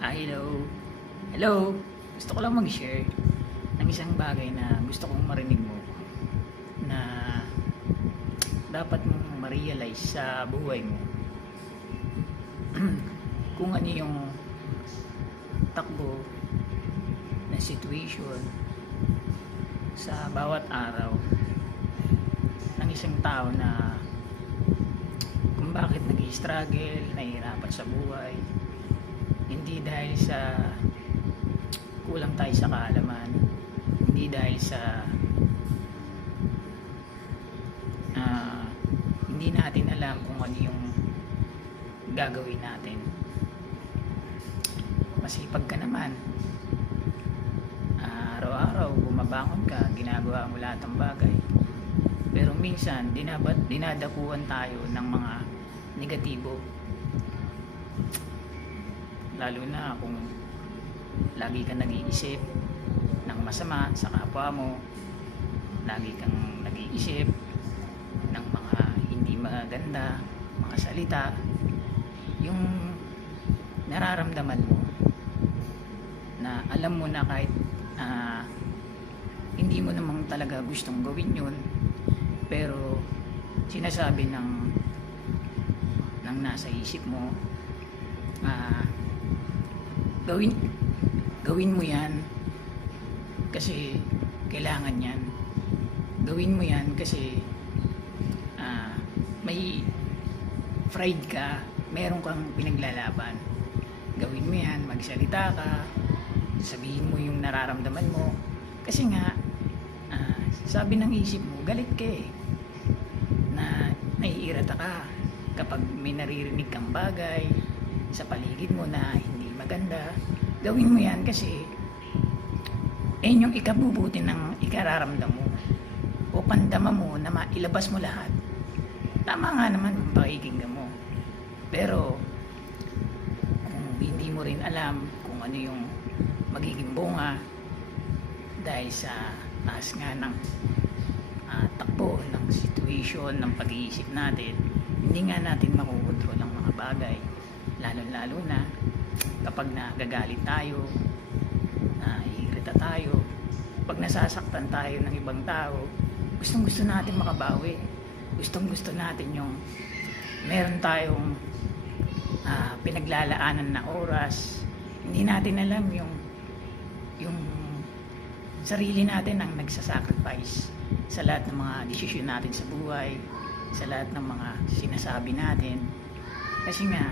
Hello. Hello. Gusto ko lang mag-share ng isang bagay na gusto kong marinig mo na dapat mong ma-realize sa buhay mo. Kung ano yung takbo na situation sa bawat araw ng isang tao na kung bakit nag-i-struggle, nahihirapan sa buhay. Hindi dahil sa kulang tayo sa kaalaman, hindi dahil sa hindi natin alam kung ano yung gagawin natin. Masipag ka naman, araw-araw bumabangon ka, ginagawa mo lahat ng bagay, pero minsan dinadakuan tayo ng mga negatibo, lalo na kung lagi kang nag-iisip ng masama sa kapwa mo, lagi kang nag-iisip ng mga hindi maganda, mga salita, yung nararamdaman mo na alam mo na kahit hindi mo namang talaga gustong gawin yun, pero sinasabi ng nasa isip mo, gawin mo yan kasi kailangan yan, gawin mo yan kasi may pride ka, meron kang pinaglalaban, gawin mo yan, magsalita ka, sabihin mo yung nararamdaman mo kasi nga sabi ng isip mo, galit ka na naiirata ka kapag may naririnig kang bagay sa paligid mo na hindi maganda. Gawin mo yan kasi yung ikabubuti ng ikararamdam mo o pandama mo na mailabas mo lahat. Tama nga naman kung pakikinggan mo, pero kung hindi mo rin alam kung ano yung magiging bunga dahil sa taas nga ng takbo ng situation, ng pag-iisip natin, hindi nga natin makukontrol ang mga bagay, lalo na kapag nagagalit tayo, naiirita tayo, pag nasasaktan tayo ng ibang tao, gustong-gusto natin makabawi, gustong-gusto natin yung meron tayong pinaglalaanan na oras, hindi natin alam yung sarili natin ang nagsasacrifice sa lahat ng mga desisyon natin sa buhay, sa lahat ng mga sinasabi natin, kasi nga